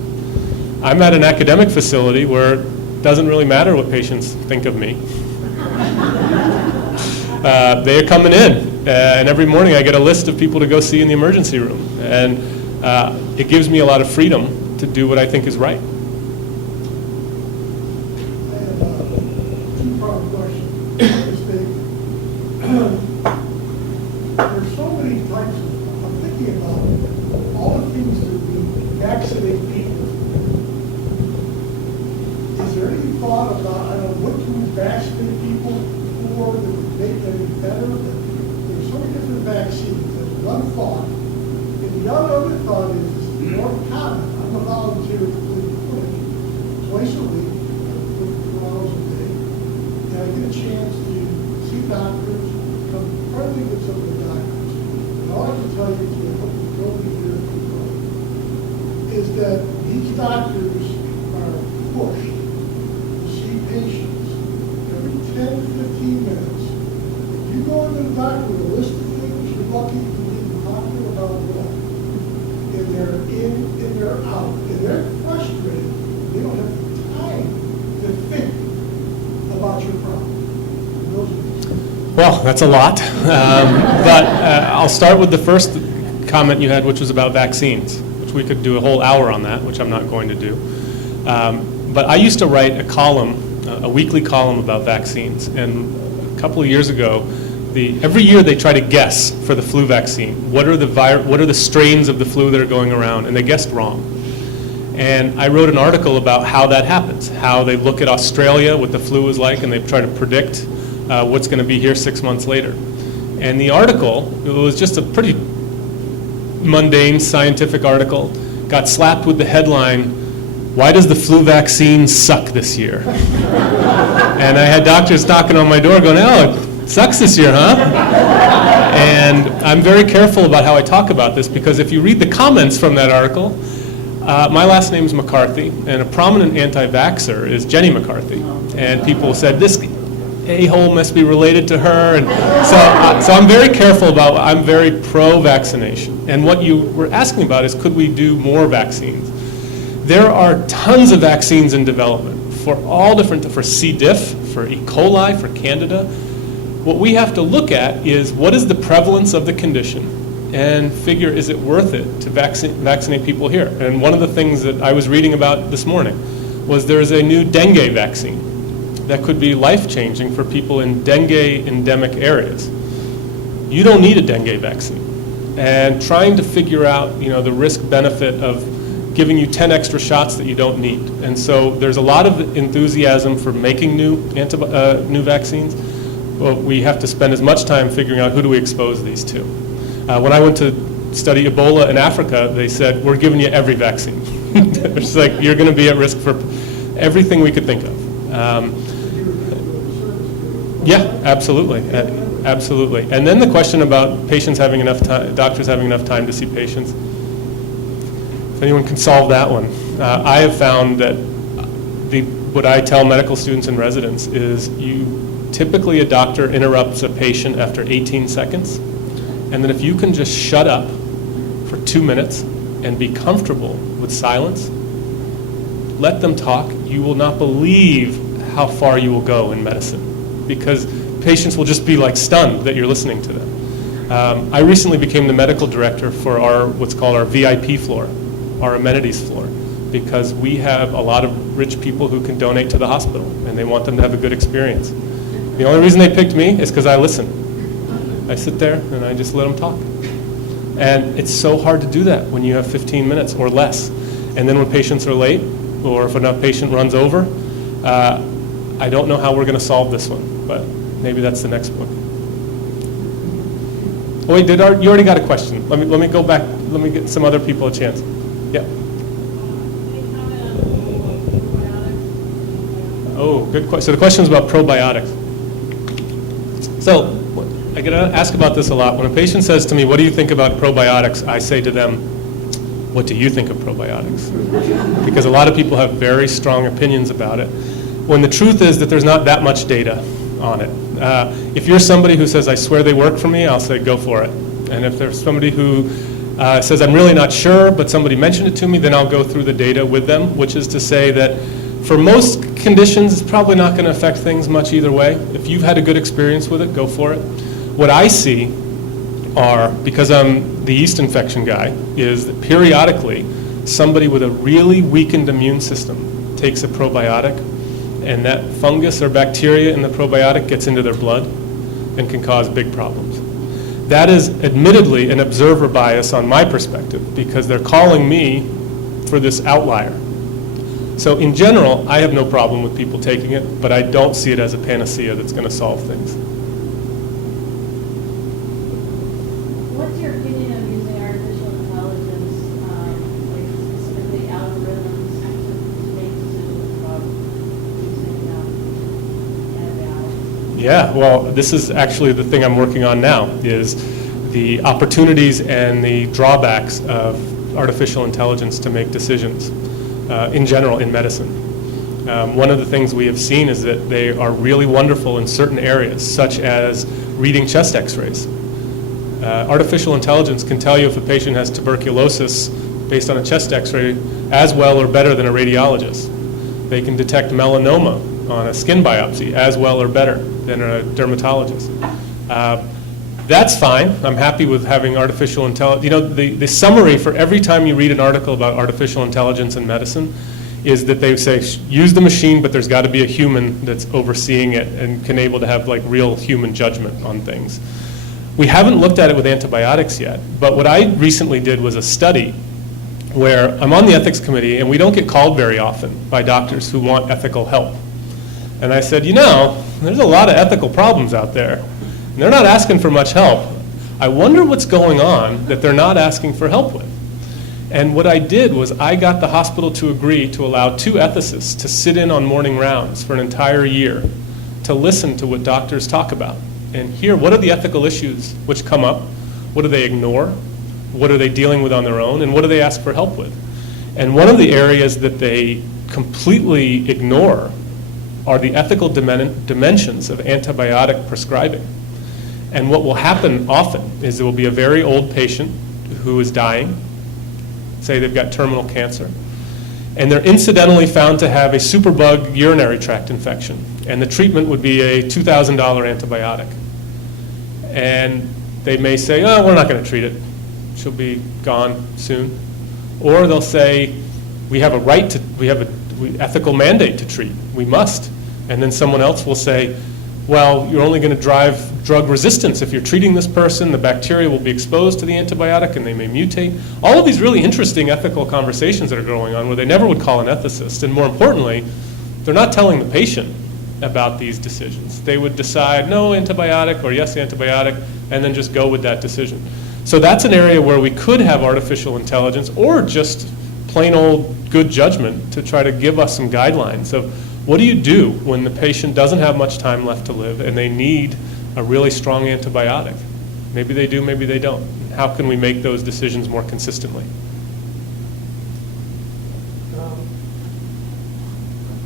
I'm at an academic facility where it doesn't really matter what patients think of me. They are coming in, and every morning I get a list of people to go see in the emergency room. And it gives me a lot of freedom to do what I think is right. I have a two-part question. There's so many types of, I'm thinking about all the things that we vaccinate people. Is there any thought about, I don't know, what can we vaccinate people for that would make them better? There's so many different vaccines. That's one thought. And the other thought is more common. I'm a volunteer at the clinic twice a week, 4 hours a day, and I get a chance to see doctors, become friendly with some of the doctors. And all I can tell you is, I hope you don't be here is that these doctors are pushed to see patients every 10 to 15 minutes. If you go into the doctor with a list of things, you're lucky to even talk to them about one. And they're in and they're out. And they're frustrated. They don't have the time to think about your problem. And those are Well, that's a lot. But I'll start with the first comment you had, which was about vaccines, which we could do a whole hour on that, which I'm not going to do. But I used to write a column, a weekly column about vaccines. And a couple of years ago, every year they try to guess for the flu vaccine. What are the strains of the flu that are going around? And they guessed wrong. And I wrote an article about how that happens, how they look at Australia, what the flu is like, and they try to predict what's going to be here 6 months later. And the article, it was just a pretty mundane scientific article, got slapped with the headline, "Why does the flu vaccine suck this year?" And I had doctors knocking on my door going, "Oh, it sucks this year, huh?" And I'm very careful about how I talk about this, because if you read the comments from that article, my last name is McCarthy, and a prominent anti-vaxxer is Jenny McCarthy. And people said, this a-hole must be related to her. And so I'm very careful about, I'm very pro-vaccination. And what you were asking about is, could we do more vaccines? There are tons of vaccines in development for all different, for C. diff, for E. coli, for Candida. What we have to look at is, what is the prevalence of the condition, and figure, is it worth it to vaccinate people here? And one of the things that I was reading about this morning was there is a new dengue vaccine that could be life-changing for people in dengue endemic areas. You don't need a dengue vaccine. And trying to figure out, the risk-benefit of giving you 10 extra shots that you don't need. And so there's a lot of enthusiasm for making new vaccines. Well, we have to spend as much time figuring out, who do we expose these to. When I went to study Ebola in Africa, they said, we're giving you every vaccine. It's like, you're going to be at risk for everything we could think of. Yeah, absolutely. Absolutely. And then the question about patients having enough time, doctors having enough time to see patients. If anyone can solve that one. I have found that what I tell medical students and residents is, typically a doctor interrupts a patient after 18 seconds. And then if you can just shut up for 2 minutes and be comfortable with silence, let them talk, you will not believe how far you will go in medicine. Because patients will just be like stunned that you're listening to them. I recently became the medical director for what's called our VIP floor, our amenities floor, because we have a lot of rich people who can donate to the hospital, and they want them to have a good experience. The only reason they picked me is because I listen. I sit there and I just let them talk. And it's so hard to do that when you have 15 minutes or less. And then when patients are late, or if a patient runs over, I don't know how we're going to solve this one, but maybe that's the next book. Oh wait, you already got a question. Let me go back. Let me get some other people a chance. Yeah. Oh, good question. So the question is about probiotics. So I get asked about this a lot. When a patient says to me, "What do you think about probiotics?" I say to them, "What do you think of probiotics?" Because a lot of people have very strong opinions about it, when the truth is that there's not that much data on it. If you're somebody who says, "I swear they work for me," I'll say, "Go for it." And if there's somebody who says, "I'm really not sure, but somebody mentioned it to me," then I'll go through the data with them, which is to say that for most conditions, it's probably not going to affect things much either way. If you've had a good experience with it, go for it. What I see are, because I'm the yeast infection guy, is that periodically somebody with a really weakened immune system takes a probiotic, and that fungus or bacteria in the probiotic gets into their blood and can cause big problems. That is admittedly an observer bias on my perspective, because they're calling me for this outlier. So in general, I have no problem with people taking it, but I don't see it as a panacea that's going to solve things. What's your opinion of using artificial intelligence, like specifically algorithms to make decisions about using antibiotics? Yeah, well, this is actually the thing I'm working on now, is the opportunities and the drawbacks of artificial intelligence to make decisions in general in medicine. One of the things we have seen is that they are really wonderful in certain areas, such as reading chest x-rays. Artificial intelligence can tell you if a patient has tuberculosis based on a chest x-ray as well or better than a radiologist. They can detect melanoma on a skin biopsy as well or better than a dermatologist. That's fine. I'm happy with having artificial intelligence. You know, the summary for every time you read an article about artificial intelligence in medicine is that they say, use the machine, but there's got to be a human that's overseeing it and can able to have like real human judgment on things. We haven't looked at it with antibiotics yet, but what I recently did was a study where I'm on the ethics committee, and we don't get called very often by doctors who want ethical help. And I said, you know, there's a lot of ethical problems out there, and they're not asking for much help. I wonder what's going on that they're not asking for help with. And what I did was I got the hospital to agree to allow 2 ethicists to sit in on morning rounds for an entire year to listen to what doctors talk about and hear what are the ethical issues which come up, what do they ignore, what are they dealing with on their own, and what do they ask for help with. And one of the areas that they completely ignore are the ethical dimensions of antibiotic prescribing. And what will happen often is there will be a very old patient who is dying, say they've got terminal cancer, and they're incidentally found to have a superbug urinary tract infection, and the treatment would be a $2,000 antibiotic. And they may say, oh, we're not going to treat it. She'll be gone soon. Or they'll say, we have a right to, we have an ethical mandate to treat. We must. And then someone else will say, well, you're only going to drive drug resistance. If you're treating this person, the bacteria will be exposed to the antibiotic and they may mutate. All of these really interesting ethical conversations that are going on where they never would call an ethicist. And more importantly, they're not telling the patient about these decisions. They would decide no antibiotic or yes antibiotic and then just go with that decision. So that's an area where we could have artificial intelligence or just plain old good judgment to try to give us some guidelines of what do you do when the patient doesn't have much time left to live and they need a really strong antibiotic? Maybe they do, maybe they don't. How can we make those decisions more consistently?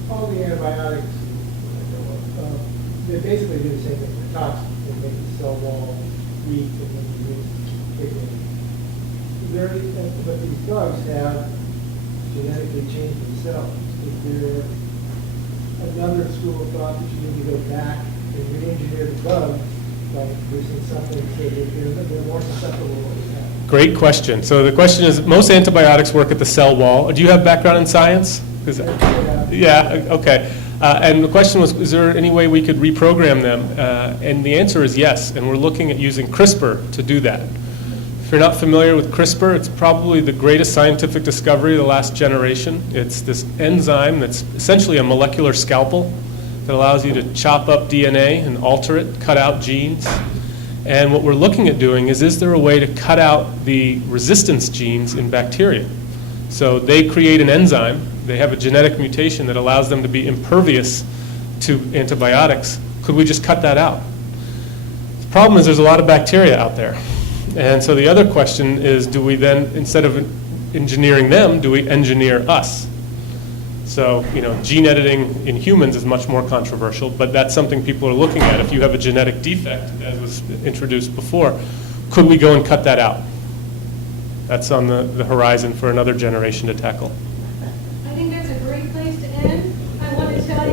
All the antibiotics, they basically do the same thing. They're toxic. They make the cell wall weak and then you take it. But these drugs have genetically changed themselves. If they're another school of thought that you need to go back and re-engineer the bug by introducing something so that they're more susceptible to what we have? Great question. So the question is, most antibiotics work at the cell wall. Do you have background in science? 'Cause- yeah, okay. And the question was, is there any way we could reprogram them? And the answer is yes, and we're looking at using CRISPR to do that. If you're not familiar with CRISPR, it's probably the greatest scientific discovery of the last generation. It's this enzyme that's essentially a molecular scalpel that allows you to chop up DNA and alter it, cut out genes. And what we're looking at doing is there a way to cut out the resistance genes in bacteria? So they create an enzyme, they have a genetic mutation that allows them to be impervious to antibiotics. Could we just cut that out? The problem is there's a lot of bacteria out there. And so the other question is, do we then, instead of engineering them, do we engineer us? So, gene editing in humans is much more controversial, but that's something people are looking at. If you have a genetic defect, as was introduced before, could we go and cut that out? That's on the horizon for another generation to tackle.